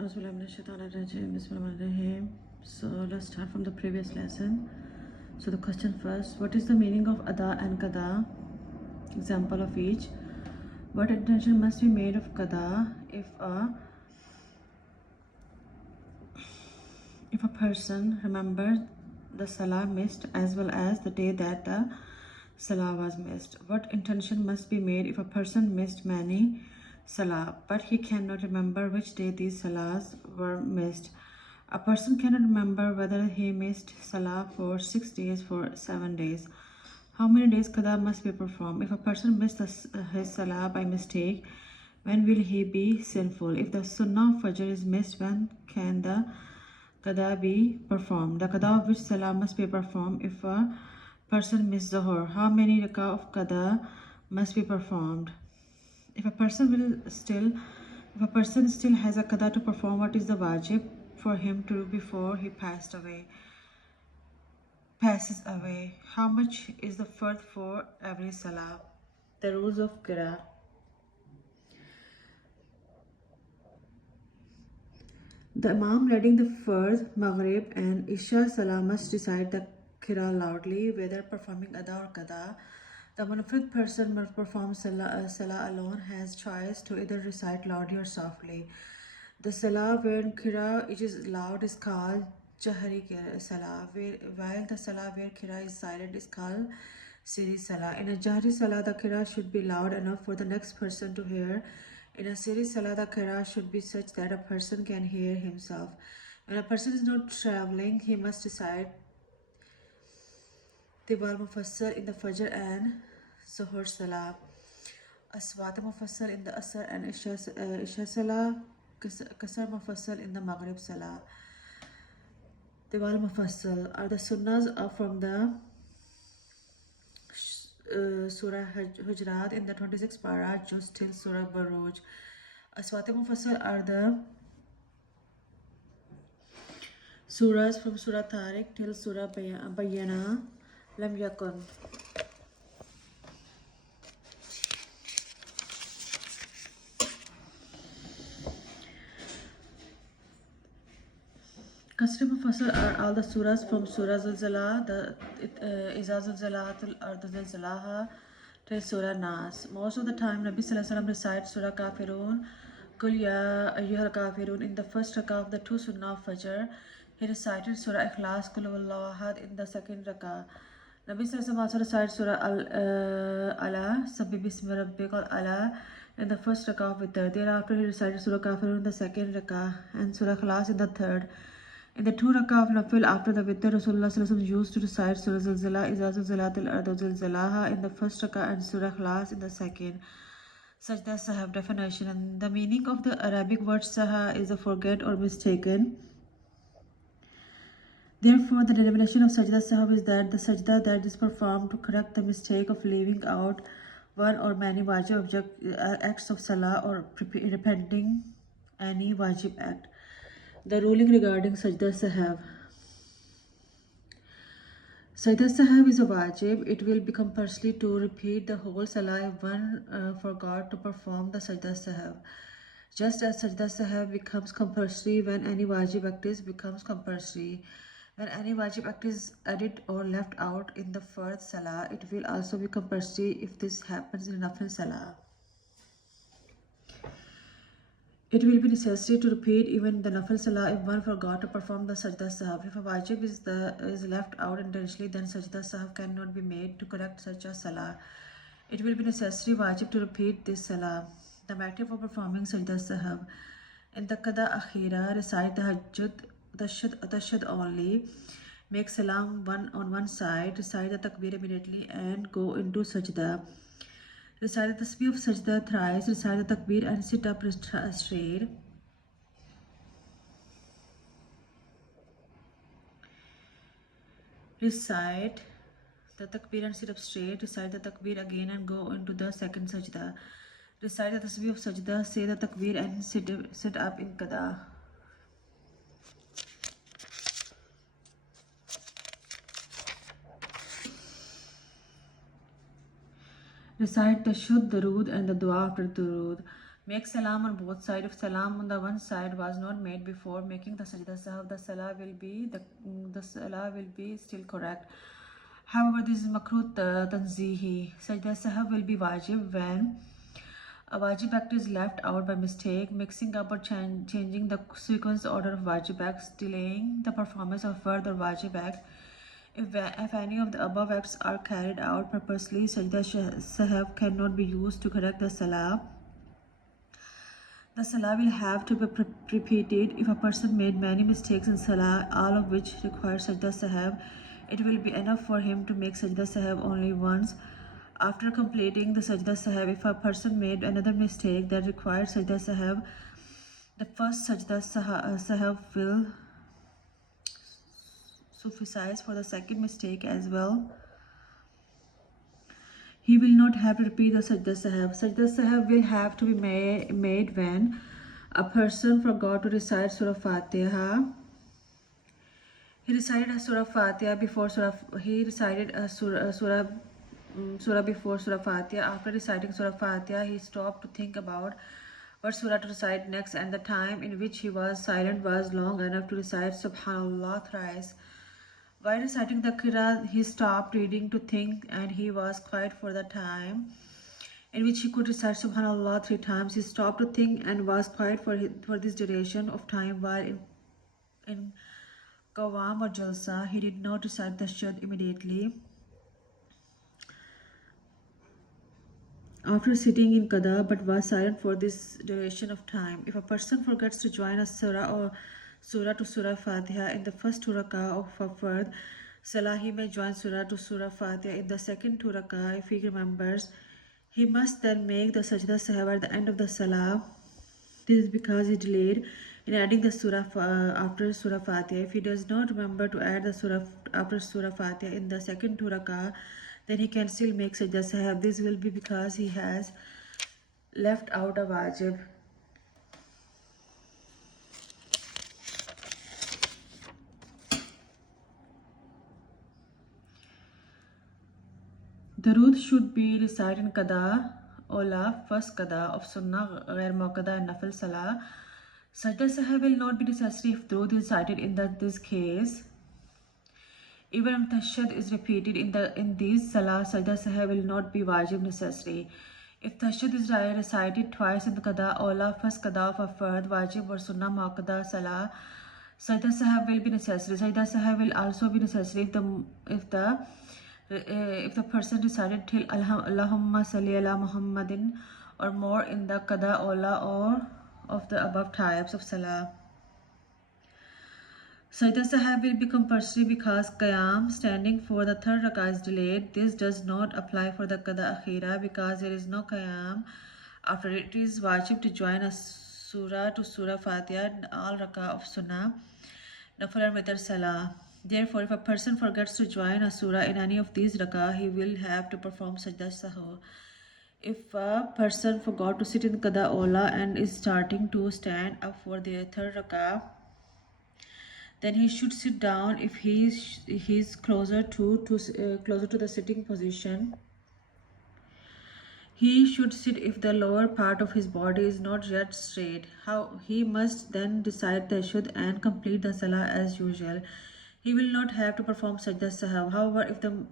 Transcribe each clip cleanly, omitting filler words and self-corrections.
Bismillahirrahmanirrahim. So let's start from the previous lesson. So the question first, what is the meaning of Ada and Qada? Example of each. What intention must be made of Qada if a person remembers the Salah missed as well as the day that the Salah was missed? What intention must be made if a person missed many Salah, but he cannot remember which day these Salahs were missed? A person cannot remember whether he missed Salah for 6 days or 7 days. How many days Qada must be performed? If a person missed his Salah by mistake, when will he be sinful? If the Sunnah of Fajr is missed, when can the Qada be performed? The Qada of which Salah must be performed if a person missed Zuhur? How many rakah of Qada must be performed? If a person still has a Qada to perform, what is the wajib for him to do before he passes away? How much is the fard for every Salah? The rules of Qira. The Imam reading the Fard, Maghrib and Isha Salah must recite the Qira loudly, whether performing Ada or Qada. The Munafrid person must perform Salah alone has choice to either recite loudly or softly. The Salah where Qira it is loud is called Jahri Salah, while the Salah where Qira is silent is called Siri Salah. In a Jahri Salah, the Qira should be loud enough for the next person to hear. In a Siri Salah, the Qira should be such that a person can hear himself. When a person is not traveling, he must recite Tibal Mufassal in the Fajr and Zuhur Salah, Aswat Mufassal in the Asr and Isha Salah, Qasar Mufassal in the Maghrib Salah. Tibal Mufassal are the Sunnahs from the Surah Hujurat in the 26th para just till Surah Baruj. Aswat Mufassal are the surahs from Surah Tariq till Surah Bayyana Lam Yakun. Qasr Mufassal are all the surahs from Surah Zilzalah, the Iza Zilzalatul Ardu Zilzalaha till Surah Nas. Most of the time, Nabi Sallallahu Alaihi Wasallam recites Surah Kafirun, Kul Ya Ayyuhal Kafirun in the first rakah of the two Sunnah of Fajr. He recited Surah Ikhlas, Kul Huwallahu Ahad in the second rakah. Nabi Sallallahu Alaihi Wasallam also recited Surah Ala, Sabbi Bismi Rabbikal Ala in the first rakah of Witr. Thereafter, he recited Surah Kafirun in the second rakah and Surah Ikhlas in the third. In the two rakah of Nafil after the Witr, Rasulullah used to recite Surah Zilzala, Iza Zilzalatil Ardu Zilzalaha in the first rakah and Surah Ikhlas in the second. Sajda Sahw definition. And the meaning of the Arabic word Saha is a forget or mistaken. Therefore, the definition of Sajda Sahw is that the sajda that is performed to correct the mistake of leaving out one or many wajib acts of Salah or repenting any wajib act. The ruling regarding Sajda Sahw. Sajda Sahw is a wajib. It will be compulsory to repeat the whole Salah if one forgot to perform the Sajda Sahw. Just as Sajda Sahw becomes compulsory when any wajib act becomes compulsory. When any wajib act is added or left out in the first Salah, it will also be compulsory if this happens in Nafil Salah. It will be necessary to repeat even the Nafil Salah if one forgot to perform the Sajda Sahw. If a wajib is left out intentionally, then Sajda Sahw cannot be made to correct such a Salah. It will be necessary wajib to repeat this Salah. The matter for performing Sajda Sahw. In the Qadah Akheerah, recite the Tashahhud only. Make Salam on one side, recite the Takbeer immediately and go into Sajda. Recite the tasbee of Sajda thrice, recite the Takbeer and sit up straight. Recite the Takbeer and sit up straight. Recite the Takbeer again and go into the second Sajda. Recite the tasbee of Sajda, say the Takbeer and sit up in Qadah. Recite Tashahhud, Darood and the Dua after Darood. Make salam on both sides. If salam on the one side was not made before making the Sajda Sahw, the salah will be still correct. However, this is makruh tanzihi. Sajda Sahw will be wajib when a wajib act is left out by mistake, mixing up or changing the sequence order of wajib acts, delaying the performance of further wajib act. If any of the above acts are carried out purposely, Sajda Sahw cannot be used to correct the salah. The salah will have to be repeated. If a person made many mistakes in salah, all of which require Sajda Sahw, it will be enough for him to make Sajda Sahw only once. After completing the Sajda Sahw, if a person made another mistake that required Sajda Sahw, the first Sajda Sahw will suffice for the second mistake as well. He will not have to repeat the Sajda Sahw. Sajda Sahw will have to be made when a person forgot to recite Surah Fatiha. He recited a Surah Fatiha before Surah. He recited a Surah before Surah Fatiha. After reciting Surah Fatiha, he stopped to think about what Surah to recite next, and the time in which he was silent was long enough to recite Subhanallah thrice. While reciting the Qira'ah, he stopped reading to think, and he was quiet for the time in which he could recite Subhanallah 3 times. He stopped to think and was quiet for this duration of time. While in Qawam or Jalsa, he did not recite the Tashahhud immediately. After sitting in Qadah, but was silent for this duration of time. If a person forgets to join a surah to Surah Fatiha in the first 2 rak'ah of a fard salah, he may join Surah to Surah Fatiha in the second 2 rak'ah if he remembers. He must then make the Sajda Sahw at the end of the salah. This is because he delayed in adding the surah after Surah Fatiha. If he does not remember to add the surah after Surah Fatiha in the second 2 rak'ah, then he can still make Sajda Sahw. This will be because he has left out a wajib. Darood should be recited in Qadah Ola, first Qadah of Sunnah, Ghair Muqaddah and Nafil Salah. Sajda Sahw will not be necessary if Darood is recited in this case. Even if Tashahhud is repeated in these Salah, Sajda Sahw will not be wajib necessary. If Tashahhud is recited twice in the Qadah Ola, first Qadah of a fard, wajib or Sunnah Muqaddah Salah, Sajda Sahw will be necessary. Sajda Sahw will also be necessary if the person recited till Allahumma salli ala Muhammadin or more in the Qadah Ola or of the above types of Salah. Sajda Sahw will be compulsory because Qiyam, standing for the 3rd rak'ah, is delayed. This does not apply for the Qadah Akheerah because there is no Qiyam. After it is wajib to join a surah to Surah Fatiha in all rak'ah of Sunnah, Nafil or Witr Salah. Therefore, if a person forgets to join a surah in any of these rak'ah, he will have to perform Sajda Sahw. If a person forgot to sit in Qadah Ola and is starting to stand up for the 3rd rak'ah, then he should sit down if he is closer to the sitting position. He should sit if the lower part of his body is not yet straight. He must then recite Tashahhud and complete the Salah as usual. He will not have to perform Sajda Sahw. However,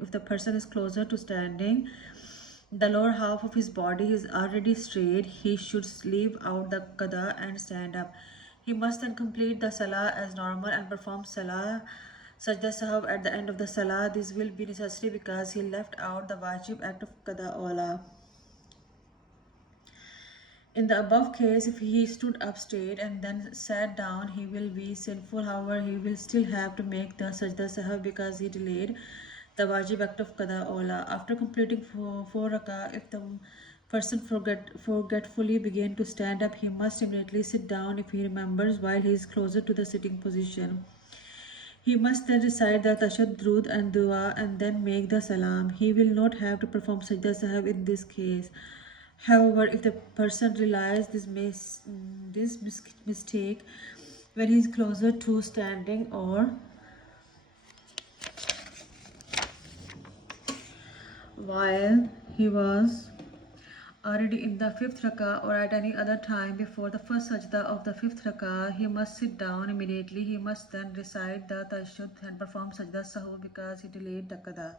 if the person is closer to standing, the lower half of his body is already straight, he should leave out the Qadah and stand up. He must then complete the Salah as normal and perform Sajda Sahw at the end of the Salah. This will be necessary because he left out the wajib act of Qadah Ola. In the above case, if he stood up straight and then sat down, he will be sinful. However, he will still have to make the Sajda Sahw because he delayed the wajib act of Qadah Ola. After completing 4 rak'ah, if the person forgetfully began to stand up, he must immediately sit down if he remembers while he is closer to the sitting position. He must then recite the Tashahhud, Darood and Dua and then make the Salam. He will not have to perform Sajda Sahw in this case. However, if the person realizes this mistake when he is closer to standing or while he was already in the fifth rakah or at any other time before the first sajda of the fifth rakah, he must sit down immediately. He must then recite the tashahhud and perform Sajda Sahw because he delayed the qadah.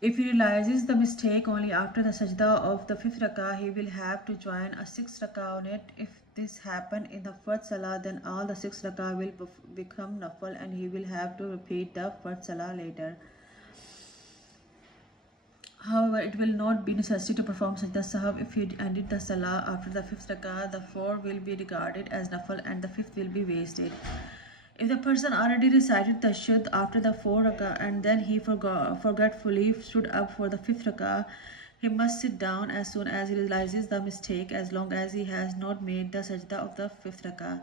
If he realizes the mistake only after the sajda of the fifth rakah, he will have to join a sixth rakah on it. If this happened in the first salah, then all the six rakah will become nafal and he will have to repeat the first salah later. However, it will not be necessary to perform Sajda Sahw if he ended the salah after the fifth rakah. The four will be regarded as nafal and the fifth will be wasted. If the person already recited Tashahhud after the four rakah and then he forgetfully stood up for the fifth rakah, he must sit down as soon as he realizes the mistake, as long as he has not made the sajda of the fifth rakah.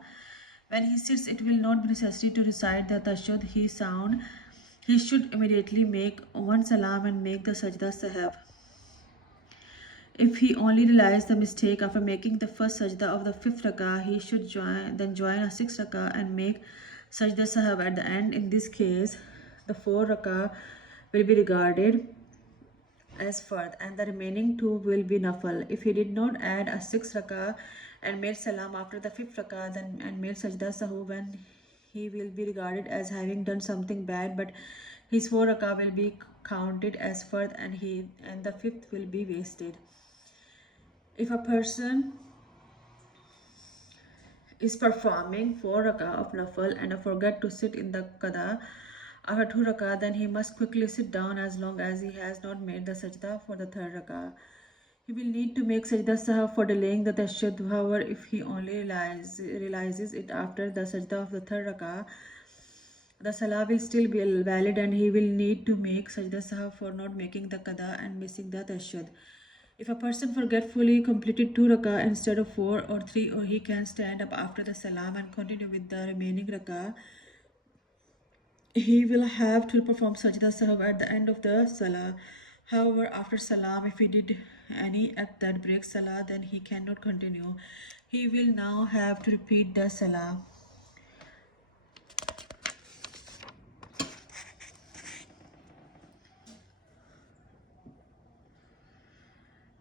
When he sits, it will not be necessary to recite the Tashahhud. He should immediately make one salam and make the Sajda Sahw. If he only realized the mistake after making the first sajda of the fifth rakah, he should join a sixth rakah and make Sajda Sahw at the end. In this case, the four rakah will be regarded as fard and the remaining two will be nafal. If he did not add a sixth rakah and made salam after the fifth rakah and made Sajda Sahw, when he will be regarded as having done something bad, but his four rakah will be counted as fard and the fifth will be wasted. If a person is performing four rakah of nafal and forget to sit in the qadah after two rakah, then he must quickly sit down as long as he has not made the sajda for the third rakah. He will need to make Sajda Sahw for delaying the tashahhud. However, if he only realizes it after the sajda of the third rakah, the salah will still be valid and he will need to make Sajda Sahw for not making the qadah and missing the tashahhud. If a person forgetfully completed two rakah instead of four or three, or he can stand up after the salam and continue with the remaining rakah, he will have to perform Sajda Sahw at the end of the salah. However, after salam, if he did any act that breaks salah, then he cannot continue. He will now have to repeat the salah.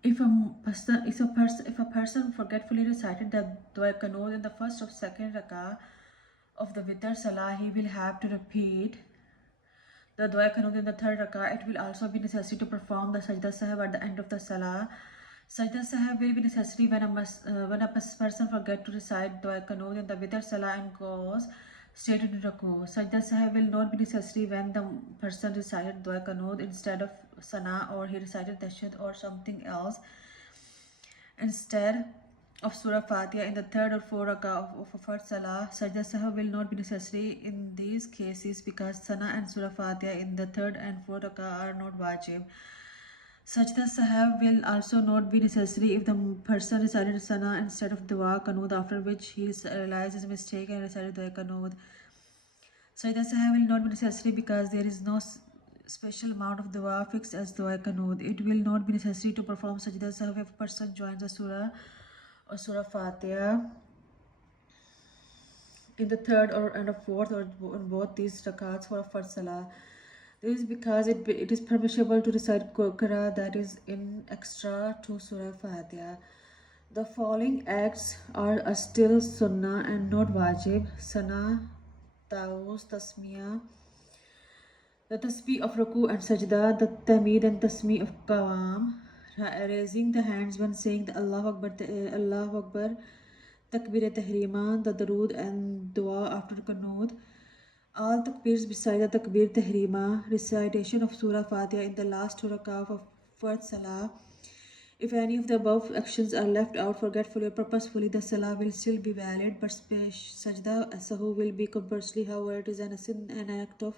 If a person forgetfully recited the Dua Qanood in the first or second rakah of the Witr Salah, he will have to repeat the Dua Qanood in the third rakah. It will also be necessary to perform the Sajda Sahw at the end of the Salah. Sajda Sahw will be necessary when a person forgets to recite Dua Qanood in the Witr Salah and goes straight into Ruku. Sajda Sahw will not be necessary when the person recited Dua Qanood instead of Sana, or he recited Tashahhud or something else instead of Surah Fatiha in the third or fourth rakah of a first salah. Sajda Sahw will not be necessary in these cases because Sana and Surah Fatiha in the third and fourth rakah are not wajib. Sajda Sahw will also not be necessary if the person recited Sana instead of Dua Qanood, after which he realized his mistake and recited Dua Qanood. Sajda Sahw will not be necessary because there is no special amount of dua fixed as Dua Qanood. It will not be necessary to perform Sajda Sahw if a person joins a surah or Surah Fatiha in the third and a fourth or in both these rakats for a first salah. This is because it is permissible to recite Qur'an that is in extra to Surah Fatiha. The following acts are still sunnah and not wajib: Sana, Taus, Tasmiyah, the tasbee of ruku and sajda, the tahmeed and tasmee of qawam, raising the hands when saying the Allahu Akbar, Takbeer Tahrima, the Darood and dua after Qanood, all takbeers beside the Takbeer Tahrima, recitation of Surah Fatiha in the last two rakah of first salah. If any of the above actions are left out forgetfully or purposefully, the salah will still be valid, but Sajda Sahw will be compulsory. However, it is an act of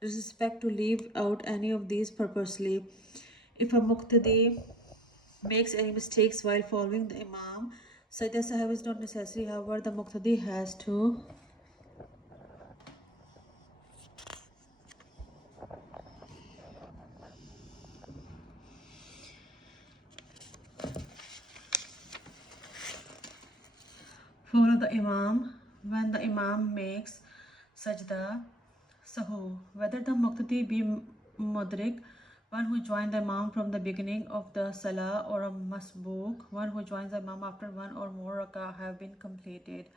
disrespect to leave out any of these purposely. If a muqtadi makes any mistakes while following the imam, Sajda Sahw is not necessary. However, the muqtadi has to follow the imam when the imam makes Sajda Sahw, whether the muqtadi be mudrik one who joined the Imam from the beginning of the Salah, or a Masbook, one who joins the Imam after one or more rak'ah have been completed.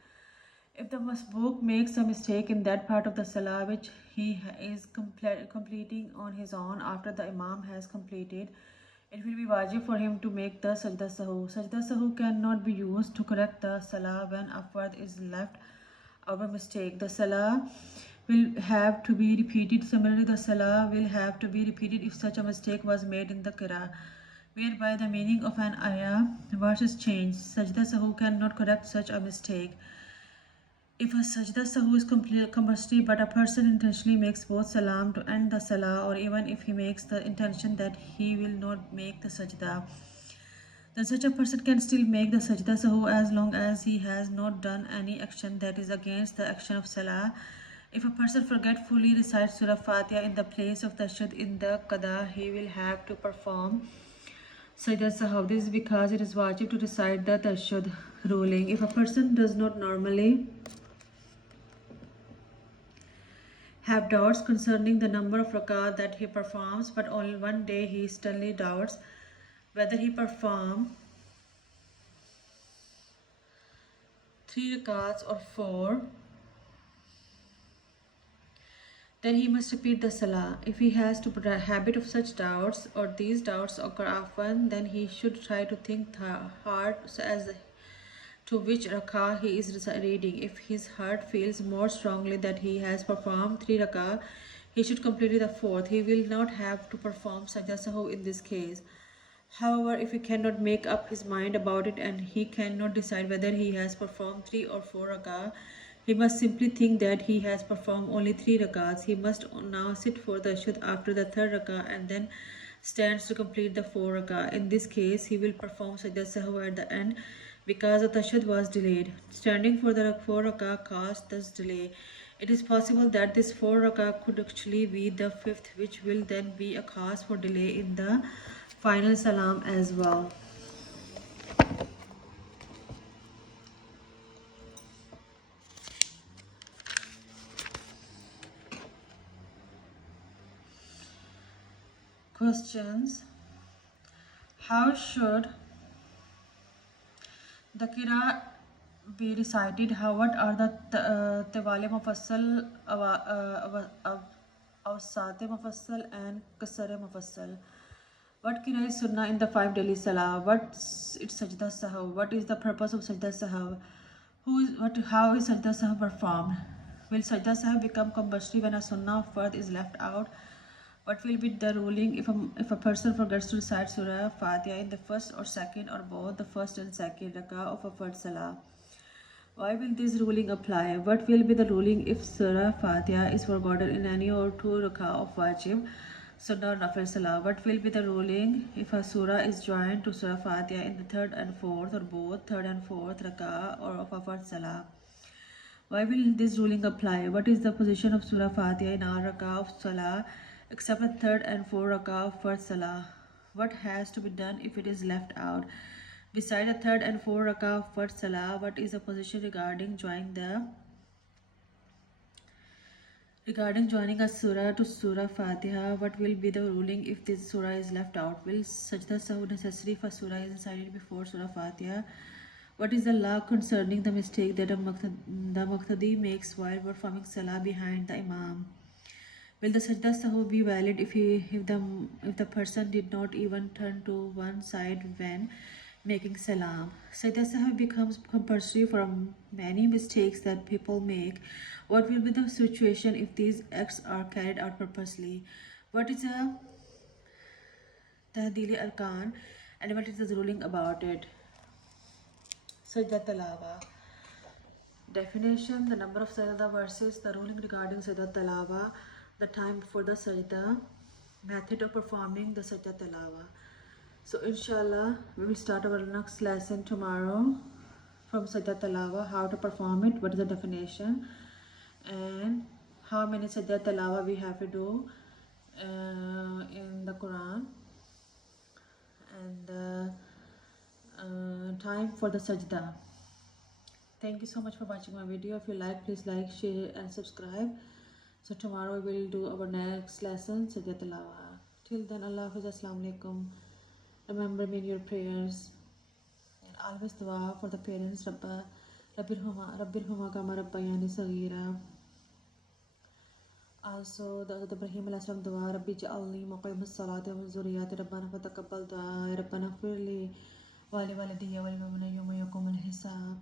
If the Masbook makes a mistake in that part of the Salah which he is completing on his own after the Imam has completed, it will be wajib for him to make the Sajda Sahw. Sajda Sahw cannot be used to correct the Salah when a fard is left out by mistake. The Salah will have to be repeated. Similarly, the Salah will have to be repeated if such a mistake was made in the Qira'ah, whereby the meaning of an ayah verse is changed. Sajda Sahw cannot correct such a mistake. If a Sajda Sahw is compulsory but a person intentionally makes both Salam to end the Salah, or even if he makes the intention that he will not make the Sajda, then such a person can still make the Sajda Sahw as long as he has not done any action that is against the action of Salah. If a person forgetfully recites Surah Fatiha in the place of Tashahhud in the Qadah, he will have to perform Sajda Sahw. This is because it is wajib to recite the Tashahhud ruling. If a person does not normally have doubts concerning the number of rak'ah that he performs, but only one day he sternly doubts whether he performs 3 rak'ahs or 4, then he must repeat the Salah. If he has a habit of such doubts, or these doubts occur often, then he should try to think hard as to which rak'ah he is reading. If his heart feels more strongly that he has performed 3 rak'ah, he should complete the 4th. He will not have to perform Sajda Sahw in this case. However, if he cannot make up his mind about it and he cannot decide whether he has performed 3 or 4 rak'ah, he must simply think that he has performed only 3 rak'ahs. He must now sit for the Tashahhud after the 3rd rak'ah and then stands to complete the 4 rak'ah. In this case, he will perform Sajda Sahw at the end because the Tashahhud was delayed. Standing for the 4 rak'ah caused this delay. It is possible that this 4 rak'ah could actually be the 5th, which will then be a cause for delay in the final Salam as well. Questions: how should the Qira be recited? What are the Tawali Mufassal, Awsat Mufassal and Qasar Mufassal? What Qira is Sunnah in the 5 daily Salah? What's its Sajda Sahw? What is the purpose of Sajda Sahw? How is Sajda Sahw performed? Will Sajda Sahw become compulsory when a Sunnah fard is left out? What will be the ruling if a person forgets to recite Surah Fatiha in the first or second or both the first and second rak'ah of a fard Salah? Why will this ruling apply? What will be the ruling if Surah Fatiha is forgotten in any or 2 rak'ah of wajib, Sunnah or Nafil Salah? What will be the ruling if a surah is joined to Surah Fatiha in the 3rd and 4th or both 3rd and 4th rak'ah or of a fard Salah? Why will this ruling apply? What is the position of Surah Fatiha in all rak'ah of Salah except the 3rd and 4th rak'ah of fard Salah? What has to be done if it is left out? Besides the 3rd and 4th rak'ah of fard Salah, what is the position regarding joining a surah to Surah Fatiha? What will be the ruling if this surah is left out? Will Sajda Sahw necessary for surah is recited before Surah Fatiha? What is the law concerning the mistake that the Muqtadi makes while performing Salah behind the Imam? Will the Sajda Sahw be valid if the person did not even turn to one side when making Salam? Sajda Sahw becomes compulsory for many mistakes that people make. What will be the situation if these acts are carried out purposely? What is a Tahdili Arkan and what is the ruling about it? Sajda Talawa. Definition: the number of Sajda verses, the ruling regarding Sajda Talawa, the time before the Sajda, method of performing the Sajda Talawa. So inshallah, we will start our next lesson tomorrow from Sajda Talawa, how to perform it, what is the definition, and how many Sajda Talawa we have to do in the Quran, and the time for the Sajda. Thank you so much for watching my video. If you like, please like, share and subscribe. So tomorrow we will do our next lesson, Sajda Talawa. Till then, Allah Hafiz, Assalamu alaikum. Remember me in your prayers. And always dua for the parents. Rabbirhuma kama rabbayani saghira. Also, the Ibrahim alayhi salam dua, Rabbi ja'alni muqim as-salati wa min zurriyati rabbana fataqabbal du'a, rabbana ighfir li wa li walidayya wa lil mu'minina yawma yaqumul hisab.